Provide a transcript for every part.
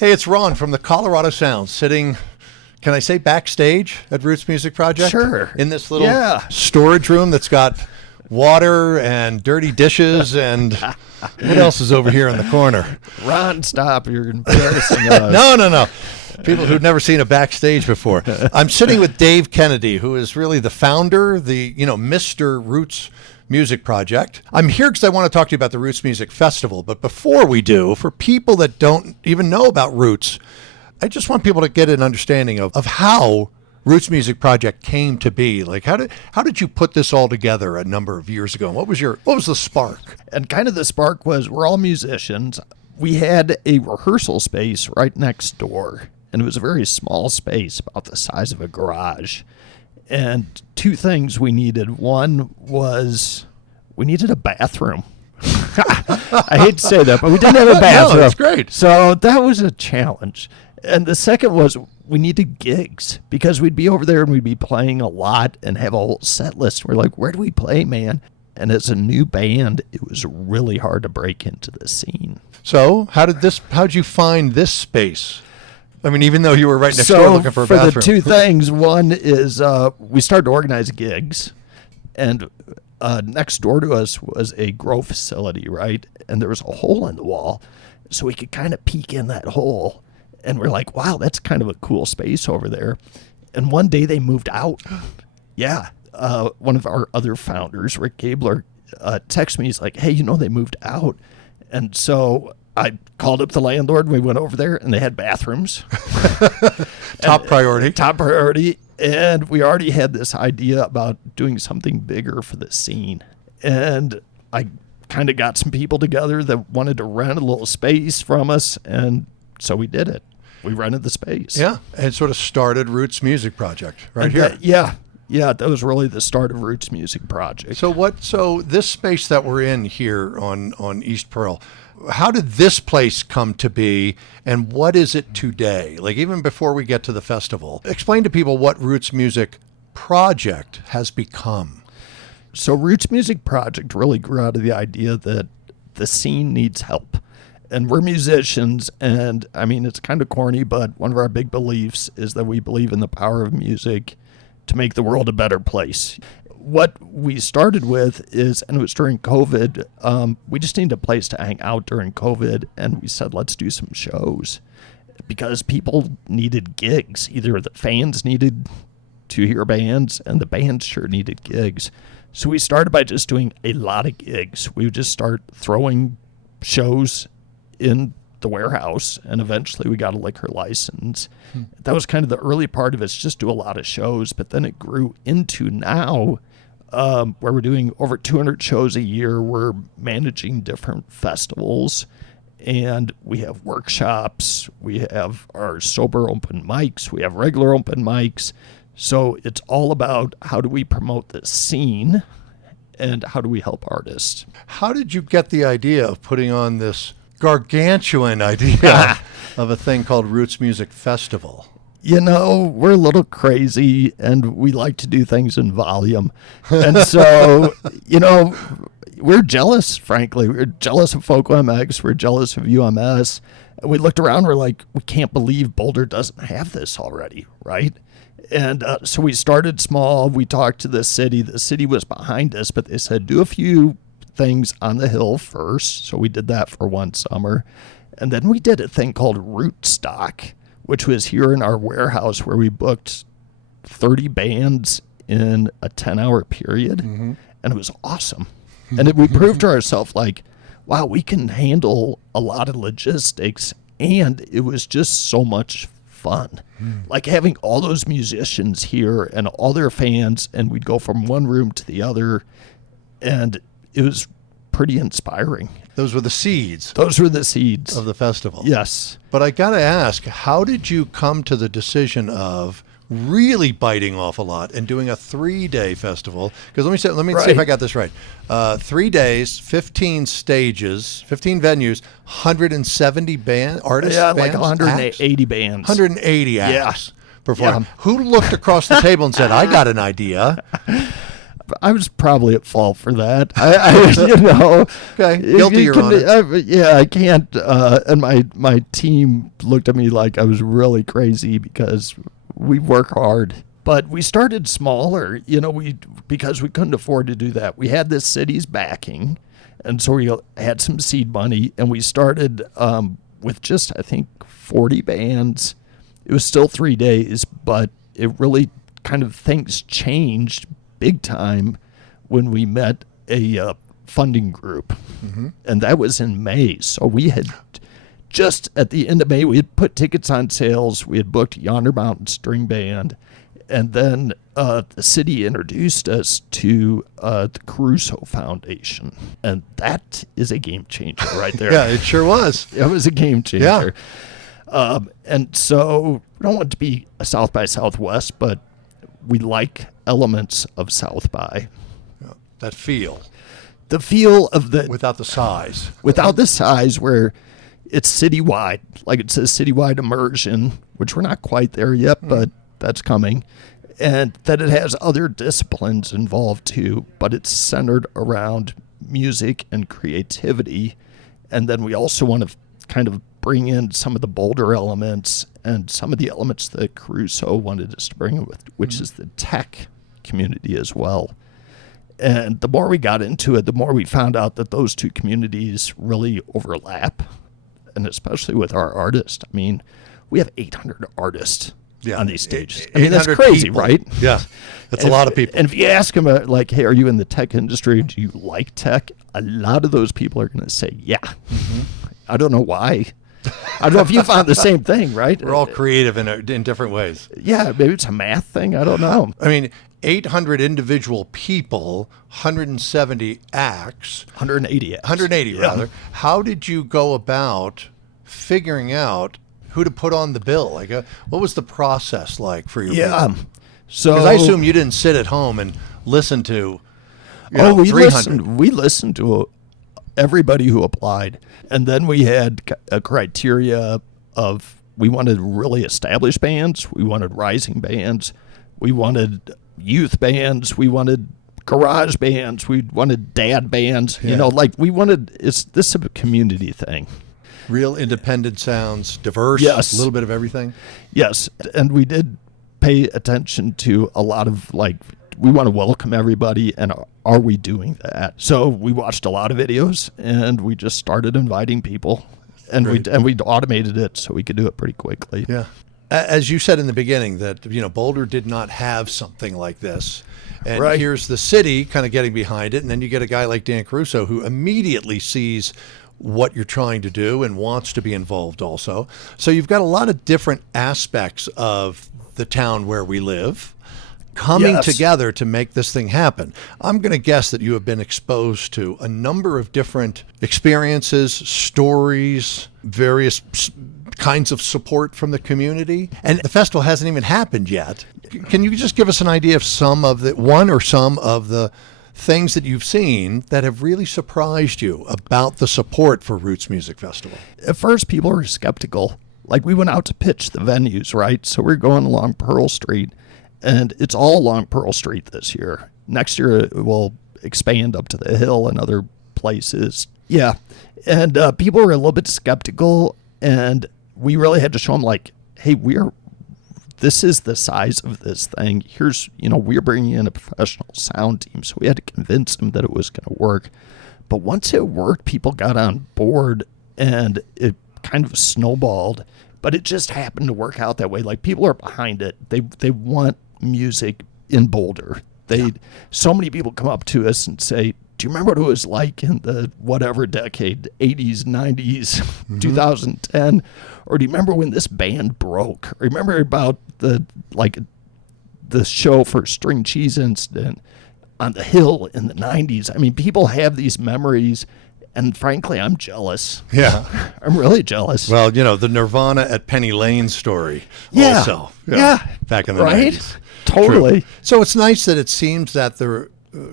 Hey, it's Ron from the Colorado Sounds sitting, can I say backstage at Roots Music Project? Sure. In this little storage room that's got water and dirty dishes and what else is over here in the corner? Ron, stop. You're embarrassing us. No. People who've never seen a backstage before. I'm sitting with Dave Kennedy, who is really the founder, Mr. Roots Music Project. I'm here because I want to talk to you about the Roots Music Festival. But before we do, for people that don't even know about Roots, I just want people to get an understanding of how Roots Music Project came to be. Like, how did you put this all together a number of years ago? And what was the spark? And kind of the spark was, we're all musicians. We had a rehearsal space right next door, and it was a very small space, about the size of a garage. And two things we needed. One was we needed a bathroom. I hate to say that, but we didn't have a bathroom. No, that's great. So that was a challenge. And the second was we needed gigs, because we'd be over there and we'd be playing a lot and have a whole set list. We're like, where do we play, man? And as a new band, it was really hard to break into the scene. So how'd you find this space? I mean, even though you were right next door looking for a bathroom. For the two things, one is we started to organize gigs, and next door to us was a grow facility, right? And there was a hole in the wall, so we could kind of peek in that hole. And we're like, wow, that's kind of a cool space over there. And one day they moved out. Yeah. One of our other founders, Rick Gabler, texted me. He's like, hey, they moved out. And so I called up the landlord, and we went over there, and they had bathrooms. Top priority. And we already had this idea about doing something bigger for the scene. And I kind of got some people together that wanted to rent a little space from us, and so we did it. We rented the space. Yeah, and it sort of started Roots Music Project here. Yeah, that was really the start of Roots Music Project. So this space that we're in here on East Pearl, how did this place come to be, and what is it today? Like, even before we get to the festival, explain to people what Roots Music Project has become. So Roots Music Project really grew out of the idea that the scene needs help. And we're musicians, and I mean, it's kind of corny, but one of our big beliefs is that we believe in the power of music to make the world a better place. What we started with is, and it was during COVID, we just needed a place to hang out during COVID, and we said, let's do some shows, because people needed gigs. Either the fans needed to hear bands, and the bands sure needed gigs. So we started by just doing a lot of gigs. We would just start throwing shows in the warehouse, and eventually we got a liquor license. That was kind of the early part of it, just do a lot of shows, but then it grew into now where we're doing over 200 shows a year. We're managing different festivals, and we have workshops, we have our sober open mics, we have regular open mics. So it's all about how do we promote the scene and how do we help artists. How did you get the idea of putting on this gargantuan idea of a thing called Roots Music Festival? We're a little crazy, and we like to do things in volume. And so, we're jealous, frankly. We're jealous of Folk MX. We're jealous of UMS. And we looked around, we're like, we can't believe Boulder doesn't have this already, right? And so we started small. We talked to the city. The city was behind us, but they said, do a few things on the hill first. So we did that for one summer. And then we did a thing called Rootstock, which was here in our warehouse, where we booked 30 bands in a 10-hour period. And it was awesome. And we proved to ourselves, like, wow, we can handle a lot of logistics. And it was just so much fun. Like having all those musicians here and all their fans, and we'd go from one room to the other, and it was pretty inspiring. Those were the seeds. Those were the seeds of the festival. Yes. But I got to ask, how did you come to the decision of really biting off a lot and doing a 3-day festival? Because let me see if I got this right. 3 days, 15 stages, 15 venues, 170 artists. Yeah, bands, like 180 acts? bands. 180 acts performing. Who looked across the table and said, I got an idea? I was probably at fault for that. You know, Okay, guilty, Your Honor. Yeah, I can't. And my team looked at me like I was really crazy because we work hard. But we started smaller, you know, because we couldn't afford to do that. We had this city's backing, and so we had some seed money, and we started with just, I think, 40 bands. It was still 3 days, but it really kind of things changed big time when we met a funding group, and that was in May. So we had just at the end of May, we had put tickets on sales. We had booked Yonder Mountain String Band. And then the city introduced us to the Caruso Foundation. And that is a game changer right there. Yeah, it sure was. It was a game changer. Yeah. And so we don't want it to be a South by Southwest, but we like elements of South by. Yeah, that feel. The feel of the... Without the size. Without the size where it's citywide. Like it says citywide immersion, which we're not quite there yet, but that's coming. And that it has other disciplines involved too, but it's centered around music and creativity. And then we also want to kind of bring in some of the Boulder elements and some of the elements that Caruso wanted us to bring in with, which is the tech community as well. And the more we got into it, the more we found out that those two communities really overlap. And especially with our artists. I mean, we have 800 artists on these stages. I mean, that's crazy, people. Right? Yeah, that's a lot of people. And if you ask them, like, hey, are you in the tech industry? Do you like tech? A lot of those people are going to say, yeah. I don't know why. I don't know if you found the same thing, right? We're all creative in different ways. Yeah, maybe it's a math thing. I don't know. I mean, 800 individual people, 170 acts. 180 acts. 180, rather. How did you go about figuring out who to put on the bill? Like, what was the process like for your band? So because I assume you didn't sit at home and listen to. We 300. We listened to everybody who applied, and then we had a criteria of we wanted really established bands, we wanted rising bands, we wanted youth bands, we wanted garage bands, we wanted dad bands. You know, like we wanted. This is a community thing. Real independent sounds, diverse, yes. A little bit of everything. Yes, and we did pay attention to a lot of, like, we want to welcome everybody, and are we doing that? So we watched a lot of videos, and we just started inviting people, and we automated it so we could do it pretty quickly. Yeah. As you said in the beginning, that Boulder did not have something like this. And here's the city kind of getting behind it, and then you get a guy like Dan Caruso who immediately sees what you're trying to do and wants to be involved also. So you've got a lot of different aspects of the town where we live coming together to make this thing happen. I'm going to guess that you have been exposed to a number of different experiences, stories, various kinds of support from the community. And the festival hasn't even happened yet. Can you just give us an idea of some of the things that you've seen that have really surprised you about the support for Roots Music Festival? At first, people were skeptical. Like, we went out to pitch the venues, right? So we're going along Pearl Street, and it's all along Pearl Street this year. Next year, it will expand up to the Hill and other places. Yeah, and people were a little bit skeptical, and we really had to show them, like, hey, this is the size of this thing. We're bringing in a professional sound team, so we had to convince them that it was going to work. But once it worked, people got on board, and it kind of snowballed. But it just happened to work out that way. Like, people are behind it. They want music in Boulder. So many people come up to us and say, do you remember what it was like in the whatever decade, 80s, 90s, 2010? Or do you remember when this band broke? Or remember about the show for String Cheese Incident on the Hill in the 90s? I mean, people have these memories, and frankly, I'm jealous. Yeah. I'm really jealous. Well, the Nirvana at Penny Lane story also. Back in the 90s. Totally. True. So it's nice that it seems that the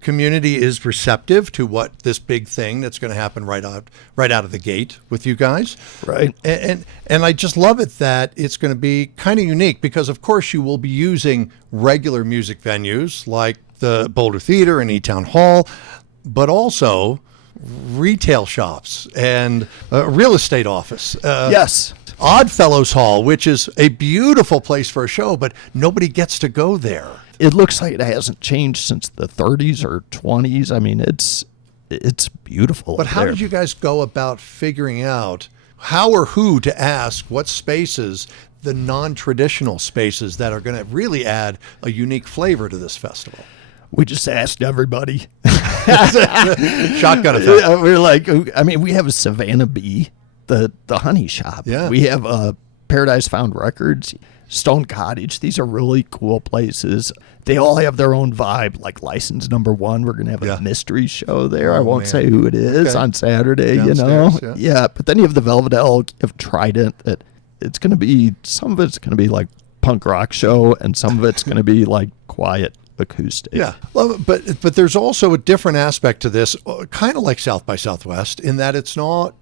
community is receptive to what this big thing that's going to happen right out of the gate with you guys. Right. And I just love it that it's going to be kind of unique because, of course, you will be using regular music venues like the Boulder Theater and E-Town Hall, but also retail shops and a real estate office. Yes. Oddfellows Hall, which is a beautiful place for a show, but nobody gets to go there. It looks like it hasn't changed since the 30s or 20s. I mean, it's beautiful. But how did you guys go about figuring out how or who to ask what spaces, the non-traditional spaces that are going to really add a unique flavor to this festival? We just asked everybody. Shotgun effect. We're like, I mean, we have a Savannah Bee, the honey shop. Yeah. We have Paradise Found Records, Stone Cottage. These are really cool places. They all have their own vibe, like License Number One. We're going to have a mystery show there. I won't say who it is on Saturday, Downstairs, Yeah, but then you have the Velvet Elk, you have Trident. That it's going to be, some of it's going to be like punk rock show, and some of it's going to be like quiet acoustic. Yeah, well, but there's also a different aspect to this, kind of like South by Southwest, in that it's not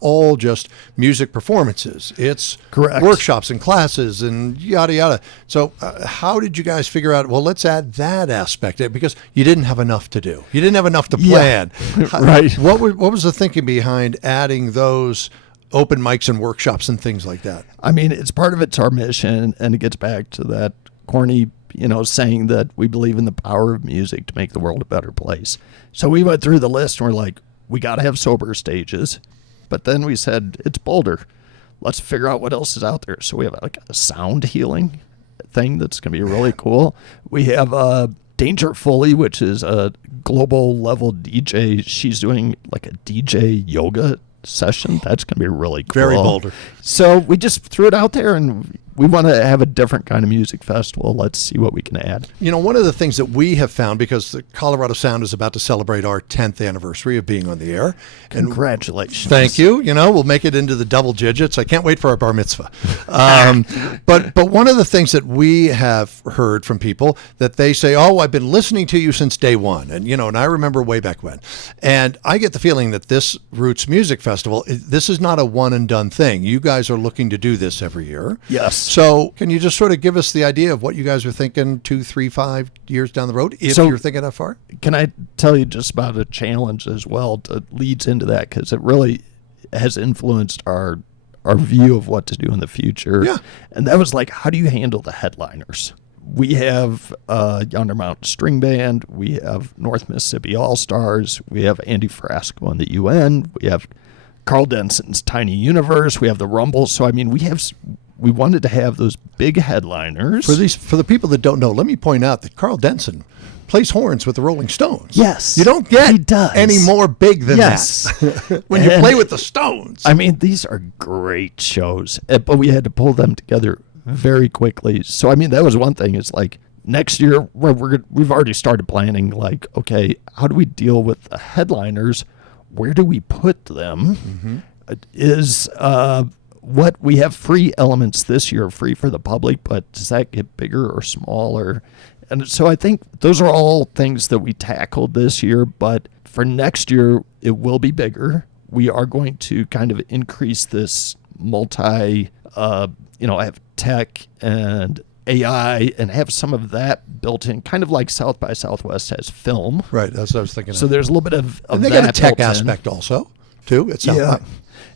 all just music performances. It's correct workshops and classes and yada yada. So how did you guys figure out? Well, let's add that aspect because you didn't have enough to do. You didn't have enough to plan. Right. What was the thinking behind adding those open mics and workshops and things like that? I mean, it's part of it's our mission, and it gets back to that corny, saying that we believe in the power of music to make the world a better place. So we went through the list and we're like, we got to have sober stages. But then we said, it's Boulder. Let's figure out what else is out there. So we have like a sound healing thing that's going to be really cool. We have Danger Foley, which is a global level DJ. She's doing like a DJ yoga session. That's going to be really cool. Very Boulder. So we just threw it out there, and we want to have a different kind of music festival. Let's see what we can add. One of the things that we have found, because the Colorado Sound is about to celebrate our 10th anniversary of being on the air. Congratulations. Thank you. We'll make it into the double digits. I can't wait for our bar mitzvah. But one of the things that we have heard from people that they say, oh, I've been listening to you since day one. And I remember way back when. And I get the feeling that this Roots Music Festival, this is not a one and done thing. You guys are looking to do this every year. Yes. So can you just sort of give us the idea of what you guys are thinking 2, 3, 5 years down the road, if you're thinking that far? Can I tell you just about a challenge as well that leads into that? Because it really has influenced our view of what to do in the future. Yeah. And that was like, how do you handle the headliners? We have Yonder Mountain String Band. We have North Mississippi All-Stars. We have Andy Frasco and the UN. We have Carl Denson's Tiny Universe. We have the Rumble. So, I mean, we wanted to have those big headliners. For the people that don't know, let me point out that Carl Denson plays horns with the Rolling Stones. Yes. You don't get any more big than that when you play with the Stones. I mean, these are great shows, but we had to pull them together very quickly. So, I mean, that was one thing. It's like next year, we've already started planning, like, okay, how do we deal with the headliners? Where do we put them? Mm-hmm. What we have free elements this year, free for the public, but does that get bigger or smaller? And so I think those are all things that we tackled this year, but for next year, it will be bigger. We are going to kind of increase this I have tech and AI and have some of that built in, kind of like South by Southwest has film. Right, that's what I was thinking. So there's a little bit of and they that got a tech built in. aspect also, too. It sounds like.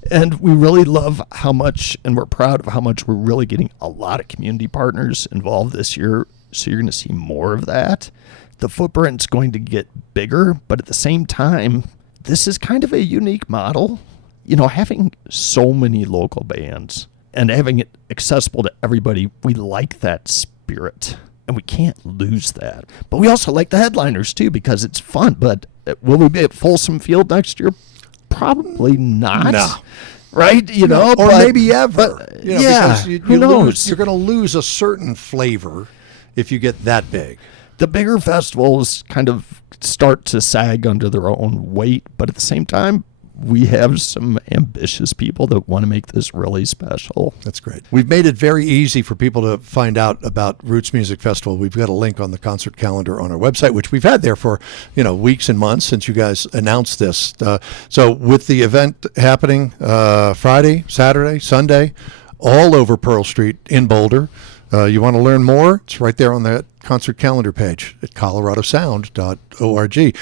And we really love how much, and we're proud of how much we're really getting a lot of community partners involved this year. So you're going to see more of that. The footprint's going to get bigger, but at the same time, this is kind of a unique model. Having so many local bands and having it accessible to everybody, we like that spirit, and we can't lose that. But we also like the headliners, too, because it's fun. But will we be at Folsom Field next year? Probably not. No. Right? Or maybe ever. Because who knows? You're going to lose a certain flavor if you get that big. The bigger festivals kind of start to sag under their own weight, but at the same time, we have some ambitious people that want to make this really special. That's great. We've made it very easy for people to find out about Roots Music Festival. We've got a link on the concert calendar on our website, which we've had there for weeks and months since you guys announced this. So with the event happening Friday, Saturday, Sunday, all over Pearl Street in Boulder, You want to learn more? It's right there on that concert calendar page at coloradosound.org.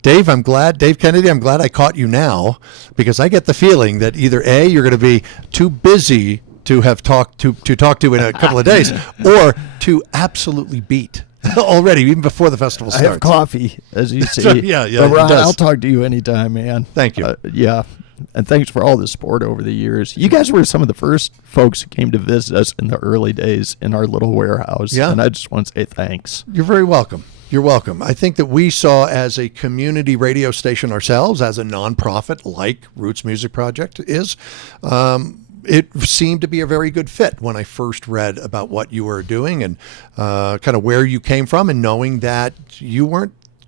Dave Kennedy, I'm glad I caught you now, because I get the feeling that either A, you're going to be too busy to have talk to in a couple of days, or to absolutely beat already, even before the festival starts. I have coffee, as you see. So, yeah, but Ron, I'll talk to you anytime, man. Thank you. Yeah. And thanks for all the support over the years. You guys were some of the first folks who came to visit us in the early days in our little warehouse. Yeah. And I just want to say thanks. You're very welcome. You're welcome. I think that we saw as a community radio station ourselves, as a nonprofit like Roots Music Project is, it seemed to be a very good fit when I first read about what you were doing and kind of where you came from, and knowing that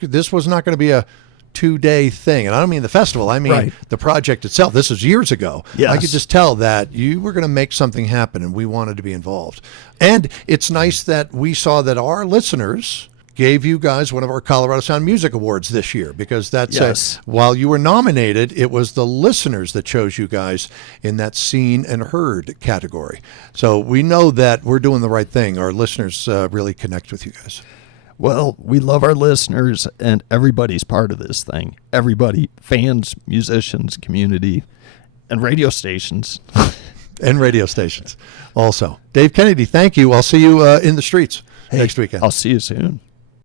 this was not going to be a 2-day thing. And I don't mean the festival, I mean the project itself. This was years ago. Yes. I could just tell that you were going to make something happen, and we wanted to be involved. And it's nice that we saw that our listeners gave you guys one of our Colorado Sound Music Awards this year, because while you were nominated, it was the listeners that chose you guys in that seen and heard category. So we know that we're doing the right thing. Our listeners really connect with you guys. Well, we love our listeners, and everybody's part of this thing. Everybody, fans, musicians, community, and radio stations. And radio stations also. Dave Kennedy, thank you. I'll see you in the streets next weekend. I'll see you soon.